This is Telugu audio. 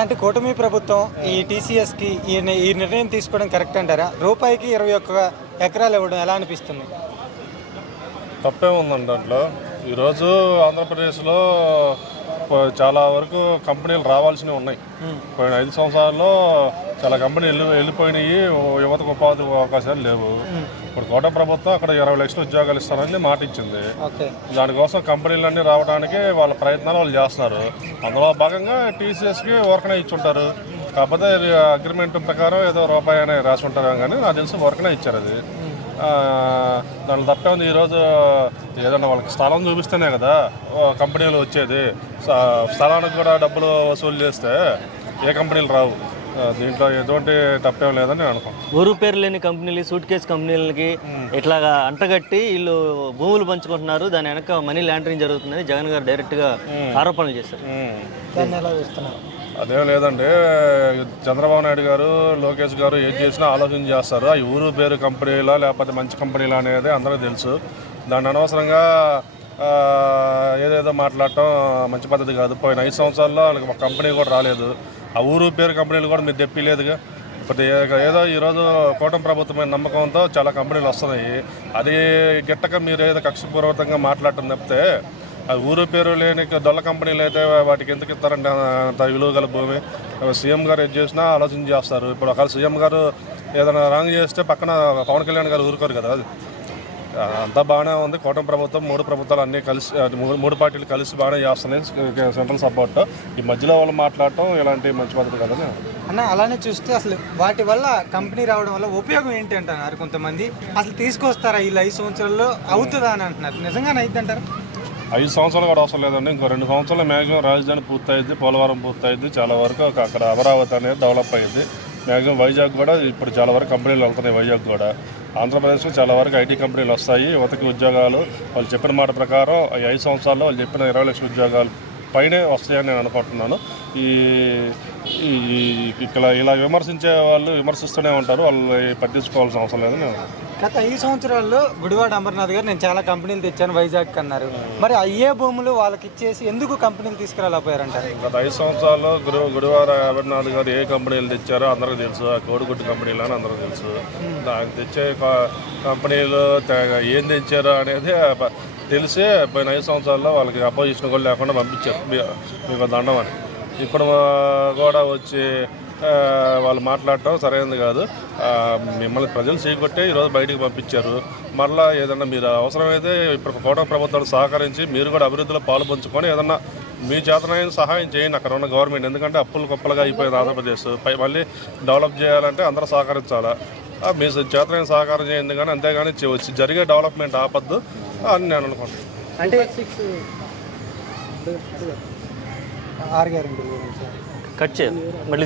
అంటే కూటమి ప్రభుత్వం ఈ టీసీఎస్కి ఈ నిర్ణయం తీసుకోవడం కరెక్ట్ అంటారా? రూపాయికి 21 ఎకరాలు ఇవ్వడం ఎలా అనిపిస్తుంది? తప్పే ఉందండి దాంట్లో. ఈరోజు ఆంధ్రప్రదేశ్లో చాలా వరకు కంపెనీలు రావాల్సినవి ఉన్నాయి. పోయిన 5 సంవత్సరాల్లో చాలా కంపెనీలు వెళ్ళిపోయినాయి, యువతకు ఉపాధి అవకాశాలు లేవు. ఇప్పుడు కోట ప్రభుత్వం అక్కడ 20 లక్షల ఉద్యోగాలు ఇస్తారని మాట ఇచ్చింది. దానికోసం కంపెనీలన్నీ రావడానికి వాళ్ళ ప్రయత్నాలు వాళ్ళు చేస్తున్నారు. అందులో భాగంగా టీసీఎస్కి వర్కనే ఇచ్చుంటారు. కాకపోతే అగ్రిమెంట్ ప్రకారం ఏదో రూపాయి అనే రాసి ఉంటారు, కానీ నాకు తెలిసి వర్కనే ఇచ్చారు. అది దాంట్లో తప్పే ఉంది. ఈరోజు ఏదన్నా వాళ్ళకి స్థలం చూపిస్తేనే కదా కంపెనీలు వచ్చేది. స్థలానికి కూడా డబ్బులు వసూలు చేస్తే ఏ కంపెనీలు రావు. దీంట్లో ఎటువంటి తప్పేం లేదని నేను అనుకుంటున్నాను. ఊరు పేరు లేని కంపెనీలు, సూట్ కేసు కంపెనీలకి ఇట్లాగా అంటగట్టి వీళ్ళు భూములు పంచుకుంటున్నారు, దాని వెనక మనీ లాండరింగ్ జరుగుతుందని జగన్ గారు డైరెక్ట్గా ఆరోపణలు చేశారు. అదేం లేదండి, చంద్రబాబు నాయుడు గారు, లోకేష్ గారు ఏం చేసినా ఆలోచన చేస్తారు. ఈ ఊరు పేరు కంపెనీలా లేకపోతే మంచి కంపెనీలా అనేది అందరికీ తెలుసు. దాన్ని అనవసరంగా ఏదేదో మాట్లాడటం మంచి పద్ధతి కాదు. పోయిన 5 సంవత్సరాల్లో వాళ్ళకి ఒక కంపెనీ కూడా రాలేదు. ఆ ఊరు పేరు కంపెనీలు కూడా మీరు తెప్పిలేదుగా. ఇప్పుడు ఏదో ఈరోజు కూటమి ప్రభుత్వమైన నమ్మకంతో చాలా కంపెనీలు వస్తున్నాయి. అది గిట్టక మీరు ఏదో కక్షపూర్వకంగా మాట్లాడటం తప్పితే, అది ఊరు పేరు లేని దొల్ల కంపెనీలు అయితే వాటికి ఎందుకు ఇస్తారంటే అంత విలువ గల భూమి. సీఎం గారు ఏది చేసినా ఆలోచన చేస్తారు. ఇప్పుడు ఒకవేళ సీఎం గారు ఏదైనా రాంగ్ చేస్తే పక్కన పవన్ కళ్యాణ్ గారు ఊరుకోరు కదా. అంతా బాగానే ఉంది. కూటమి ప్రభుత్వం, 3 ప్రభుత్వాలు అన్నీ కలిసి, 3 పార్టీలు కలిసి బాగానే చేస్తున్నాయి. Central support. ఈ మధ్యలో వాళ్ళు మాట్లాడటం ఇలాంటి మంచి పద్ధతి కదని అన్న. అలానే చూస్తే అసలు వాటి వల్ల కంపెనీ రావడం వల్ల ఉపయోగం ఏంటి అంటున్నారు కొంతమంది. అసలు తీసుకొస్తారా ఈ 5 సంవత్సరాల్లో అవుతుందా అని అంటున్నారు. నిజంగానే అయితే అంటారు? 5 సంవత్సరాలు కూడా అవసరం లేదండి. ఇంకో 2 సంవత్సరాలు మ్యాక్సిమం రాజధాని పూర్తయింది, పోలవరం పూర్తయింది, చాలా వరకు అక్కడ అమరావతి అనేది డెవలప్ అయ్యింది. మ్యాక్సిమం వైజాగ్ కూడా ఇప్పుడు చాలా వరకు కంపెనీలు వెళ్తున్నాయి. వైజాగ్ కూడా ఆంధ్రప్రదేశ్లో చాలా వరకు ఐటీ కంపెనీలు వస్తాయి. యువతకి ఉద్యోగాలు వాళ్ళు చెప్పిన మాట ప్రకారం 5 సంవత్సరాల్లో వాళ్ళు చెప్పిన 20 లక్షల ఉద్యోగాలు పైనే వస్తాయని నేను అనుకుంటున్నాను. ఇక్కడ ఇలా విమర్శించే వాళ్ళు విమర్శిస్తూనే ఉంటారు, వాళ్ళు పట్టించుకోవాల్సిన అవసరం లేదని నేను. గత 5 సంవత్సరాల్లో గుడివాడ అమర్నాథ్ గారు నేను చాలా కంపెనీలు తెచ్చాను వైజాగ్ అన్నారు. మరి అయ్యే భూములు వాళ్ళకి ఇచ్చేసి ఎందుకు కంపెనీలు తీసుకురాలేకపోయారంటారు? గత 5 సంవత్సరాల్లో గుడివాడ అమర్నాథ్ గారు ఏ కంపెనీలు తెచ్చారో అందరికీ తెలుసు. ఆ కోడిగుడ్డు కంపెనీలు అని అందరికీ తెలుసు. దానికి తెచ్చే కంపెనీలు ఏం తెచ్చారో అనేది తెలిసి పోయిన 5 సంవత్సరాల్లో వాళ్ళకి అపోజిషన్ కూడా లేకుండా పంపించారు. మీకు దండం అని ఇప్పుడు కూడా వచ్చి వాళ్ళు మాట్లాడటం సరైనది కాదు. మిమ్మల్ని ప్రజలు చీకొట్టే ఈరోజు బయటికి పంపించారు. మళ్ళీ ఏదన్నా మీరు అవసరమైతే ఇప్పుడు కూటమి ప్రభుత్వాలు సహకరించి మీరు కూడా అభివృద్ధిలో పాలు పంచుకొని ఏదన్నా మీ చేతనైన సహాయం చేయండి అక్కడ ఉన్న గవర్నమెంట్. ఎందుకంటే అప్పులు గొప్పలుగా అయిపోయింది ఆంధ్రప్రదేశ్. మళ్ళీ డెవలప్ చేయాలంటే అందరూ సహకరించాలా. మీ చేతనైన సహకారం చేయండి, కానీ అంతేగాని జరిగే డెవలప్మెంట్ ఆపద్దు అని నేను అనుకుంటున్నాను. అంటే 6 గ్యారెంటీ కట్ చేయాలి మళ్ళీ.